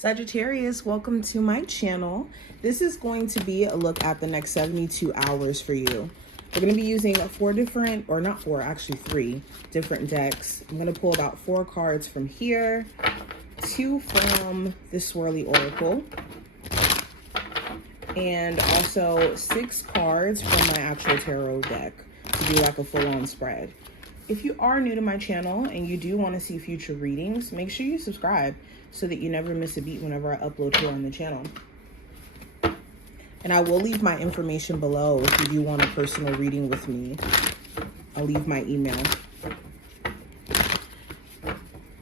Sagittarius, welcome to my channel. This is going to be a look at the next 72 hours for you. We're going to be using three different decks. I'm going to pull about 4 cards from here, 2 from the Swirly Oracle, and also 6 cards from my actual tarot deck to do like a full-on spread. If you are new to my channel and you do want to see future readings, make sure you subscribe so that you never miss a beat whenever I upload here on the channel. And I will leave my information below if you do want a personal reading with me. I'll leave my email.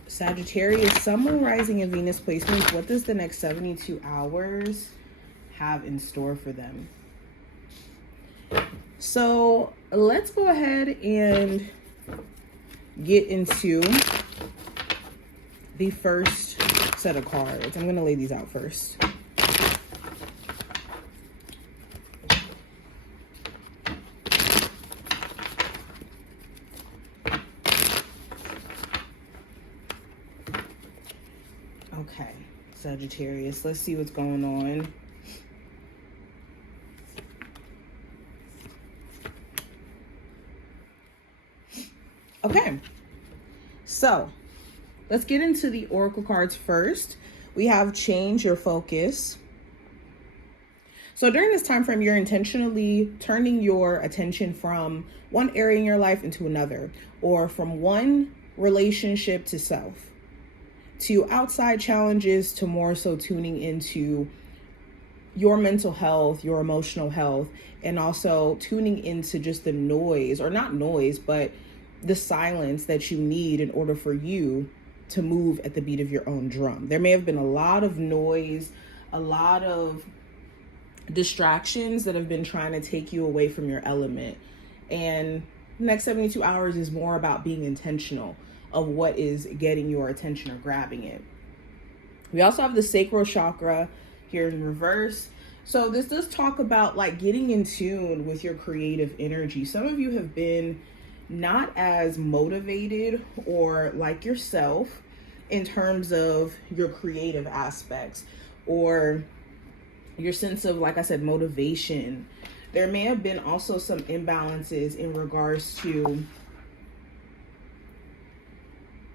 Sagittarius, Sun, Moon, Rising, and Venus placements. What does the next 72 hours have in store for them? So let's go ahead and get into the first set of cards. I'm going to lay these out first. Okay, Sagittarius, let's see what's going on. Okay, so let's get into the oracle cards first. We have change your focus. So during this time frame, you're intentionally turning your attention from one area in your life into another, or from one relationship to self, to outside challenges, to more so tuning into your mental health, your emotional health, and also tuning into just the noise, or not noise, but the silence that you need in order for you to move at the beat of your own drum. There may have been a lot of noise, a lot of distractions that have been trying to take you away from your element. And the next 72 hours is more about being intentional of what is getting your attention or grabbing it. We also have the sacral chakra here in reverse. So this does talk about like getting in tune with your creative energy. Some of you have been not as motivated or like yourself in terms of your creative aspects or your sense of, like I said, motivation. There may have been also some imbalances in regards to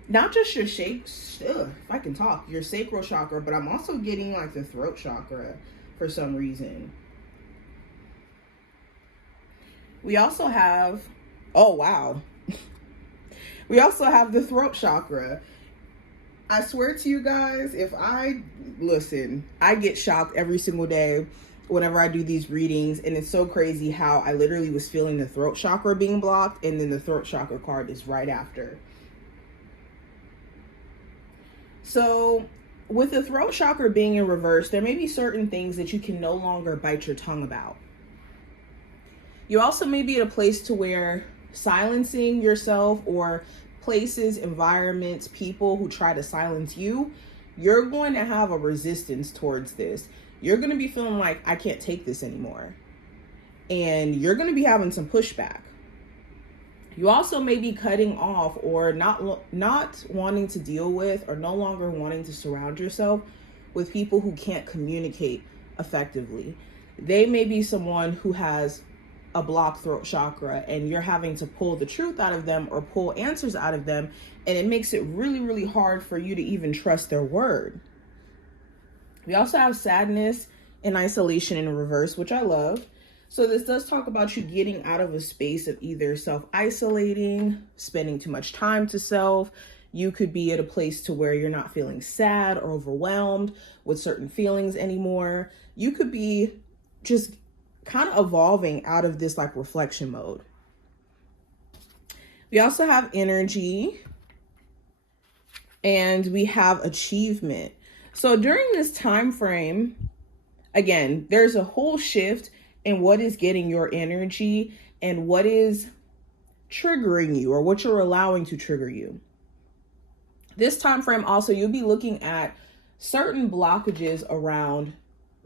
not just your your sacral chakra, but I'm also getting like the throat chakra for some reason. We also have, oh wow, we also have the throat chakra. I swear to you guys, I get shocked every single day whenever I do these readings, and it's so crazy how I literally was feeling the throat chakra being blocked, and then the throat chakra card is right after. So with the throat chakra being in reverse, there may be certain things that you can no longer bite your tongue about. You also may be at a place to where silencing yourself, or places, environments, people who try to silence you, you're going to have a resistance towards this. You're going to be feeling like, I can't take this anymore. And you're going to be having some pushback. You also may be cutting off or not wanting to deal with, or no longer wanting to surround yourself with people who can't communicate effectively. They may be someone who has a blocked throat chakra, and you're having to pull the truth out of them or pull answers out of them, and it makes it really, really hard for you to even trust their word. We also have sadness and isolation in reverse, which I love. So this does talk about you getting out of a space of either self-isolating, spending too much time to self. You could be at a place to where you're not feeling sad or overwhelmed with certain feelings anymore. You could be just kind of evolving out of this like reflection mode. We also have energy, and we have achievement. So during this time frame, again, there's a whole shift in what is getting your energy and what is triggering you, or what you're allowing to trigger you. This time frame also, you'll be looking at certain blockages around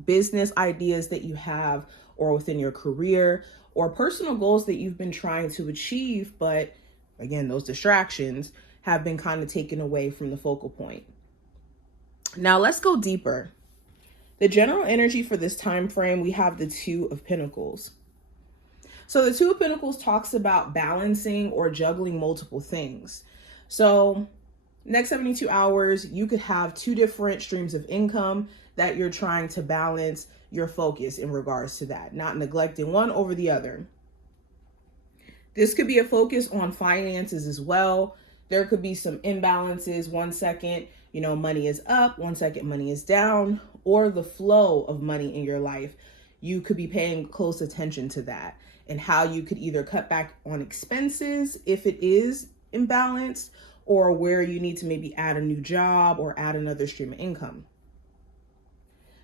business ideas that you have, or within your career, or personal goals that you've been trying to achieve, but again, those distractions have been kind of taken away from the focal point. Now let's go deeper. The general energy for this time frame, we have the Two of Pentacles. So the Two of Pentacles talks about balancing or juggling multiple things. So next 72 hours, you could have two different streams of income that you're trying to balance your focus in regards to that, not neglecting one over the other. This could be a focus on finances as well. There could be some imbalances. 1 second, money is up, 1 second money is down, or the flow of money in your life. You could be paying close attention to that and how you could either cut back on expenses if it is imbalanced, or where you need to maybe add a new job or add another stream of income.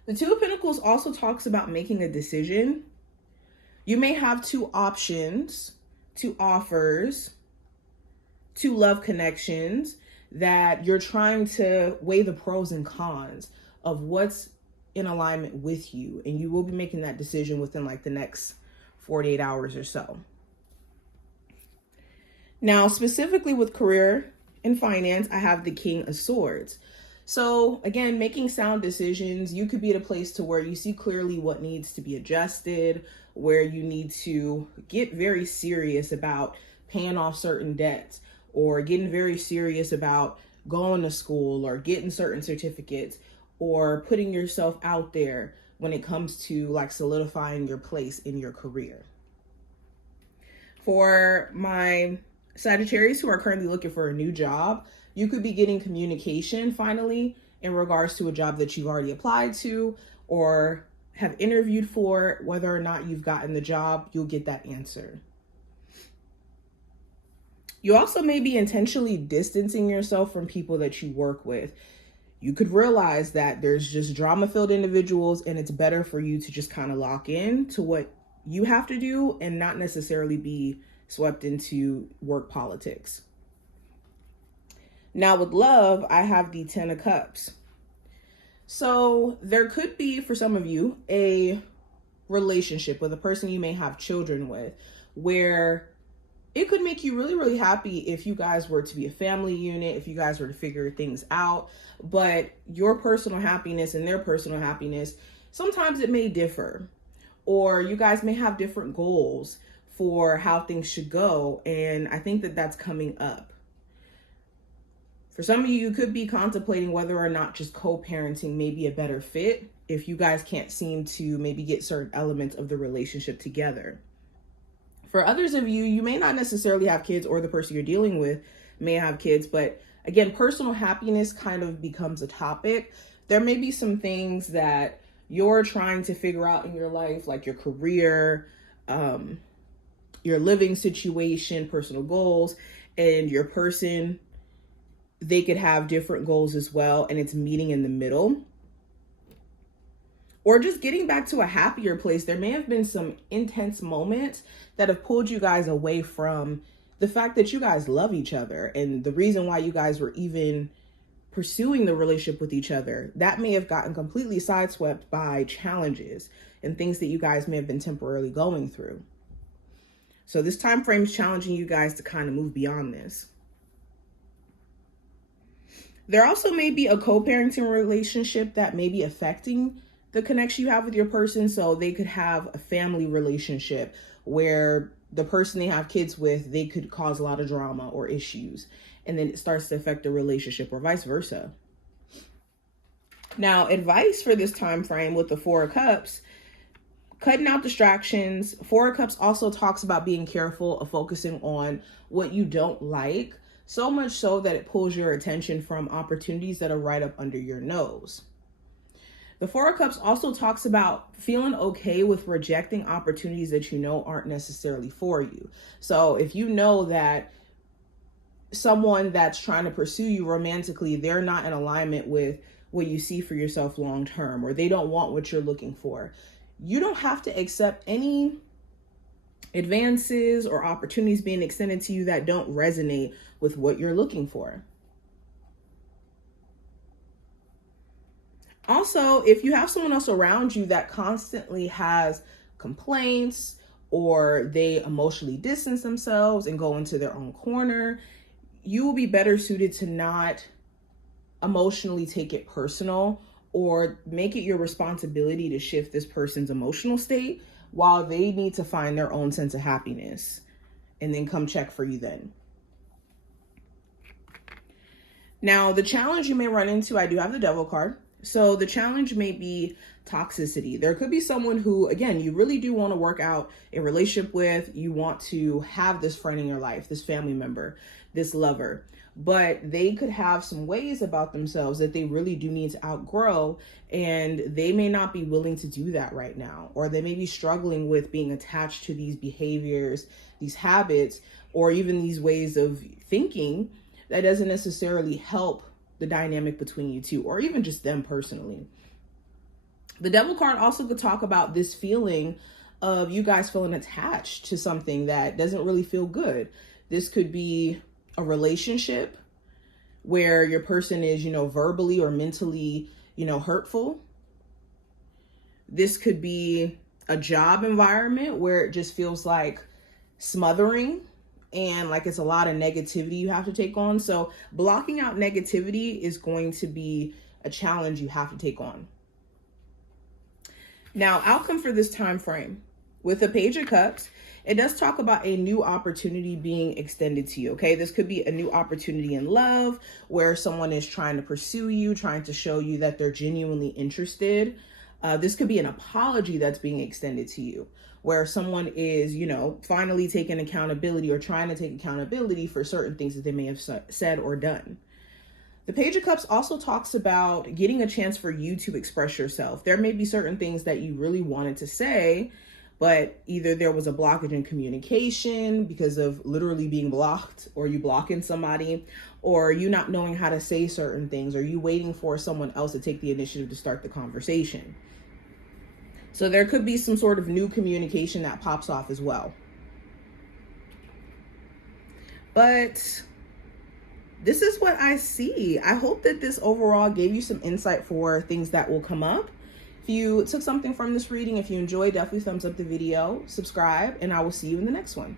The Two of Pentacles also talks about making a decision. You may have two options, two offers, two love connections that you're trying to weigh the pros and cons of what's in alignment with you. And you will be making that decision within like the next 48 hours or so. Now, specifically with career and finance, I have the King of Swords. So again, making sound decisions. You could be at a place to where you see clearly what needs to be adjusted, where you need to get very serious about paying off certain debts, or getting very serious about going to school or getting certain certificates, or putting yourself out there when it comes to like solidifying your place in your career. For my Sagittarius who are currently looking for a new job, you could be getting communication finally in regards to a job that you've already applied to or have interviewed for. Whether or not you've gotten the job, you'll get that answer. You also may be intentionally distancing yourself from people that you work with. You could realize that there's just drama-filled individuals, and it's better for you to just kind of lock in to what you have to do and not necessarily be swept into work politics. Now with love, I have the Ten of Cups. So there could be, for some of you, a relationship with a person you may have children with, where it could make you really, really happy if you guys were to be a family unit, if you guys were to figure things out. But your personal happiness and their personal happiness, sometimes it may differ. Or you guys may have different goals for how things should go. And I think that that's coming up. For some of you, you could be contemplating whether or not just co-parenting may be a better fit if you guys can't seem to maybe get certain elements of the relationship together. For others of you, you may not necessarily have kids, or the person you're dealing with may have kids, but again, personal happiness kind of becomes a topic. There may be some things that you're trying to figure out in your life, like your career, your living situation, personal goals, and your person, they could have different goals as well, and it's meeting in the middle. Or just getting back to a happier place. There may have been some intense moments that have pulled you guys away from the fact that you guys love each other, and the reason why you guys were even pursuing the relationship with each other. That may have gotten completely sideswept by challenges and things that you guys may have been temporarily going through. So this time frame is challenging you guys to kind of move beyond this. There also may be a co-parenting relationship that may be affecting the connection you have with your person. So they could have a family relationship where the person they have kids with, they could cause a lot of drama or issues, and then it starts to affect the relationship, or vice versa. Now, advice for this time frame with the Four of Cups: cutting out distractions. Four of Cups also talks about being careful of focusing on what you don't like, so much so that it pulls your attention from opportunities that are right up under your nose. The Four of Cups also talks about feeling okay with rejecting opportunities that you know aren't necessarily for you. So if you know that someone that's trying to pursue you romantically, they're not in alignment with what you see for yourself long term, or they don't want what you're looking for, you don't have to accept any advances or opportunities being extended to you that don't resonate with what you're looking for. Also, if you have someone else around you that constantly has complaints, or they emotionally distance themselves and go into their own corner, you will be better suited to not emotionally take it personal or make it your responsibility to shift this person's emotional state while they need to find their own sense of happiness and then come check for you then. Now, the challenge you may run into, I do have the Devil card. So the challenge may be toxicity. There could be someone who, again, you really do want to work out a relationship with. You want to have this friend in your life, this family member, this lover. But they could have some ways about themselves that they really do need to outgrow. And they may not be willing to do that right now. Or they may be struggling with being attached to these behaviors, these habits, or even these ways of thinking that doesn't necessarily help the dynamic between you two, or even just them personally. The Devil card also could talk about this feeling of you guys feeling attached to something that doesn't really feel good. This could be a relationship where your person is, verbally or mentally, hurtful. This could be a job environment where it just feels like smothering and like it's a lot of negativity you have to take on. So blocking out negativity is going to be a challenge you have to take on. Now, outcome for this time frame. With the Page of Cups, it does talk about a new opportunity being extended to you, okay? This could be a new opportunity in love where someone is trying to pursue you, trying to show you that they're genuinely interested. This could be an apology that's being extended to you, where someone is, finally taking accountability or trying to take accountability for certain things that they may have said or done. The Page of Cups also talks about getting a chance for you to express yourself. There may be certain things that you really wanted to say, but either there was a blockage in communication because of literally being blocked, or you blocking somebody, or you not knowing how to say certain things, or you waiting for someone else to take the initiative to start the conversation. So there could be some sort of new communication that pops off as well. But this is what I see. I hope that this overall gave you some insight for things that will come up. If you took something from this reading, if you enjoyed, definitely thumbs up the video, subscribe, and I will see you in the next one.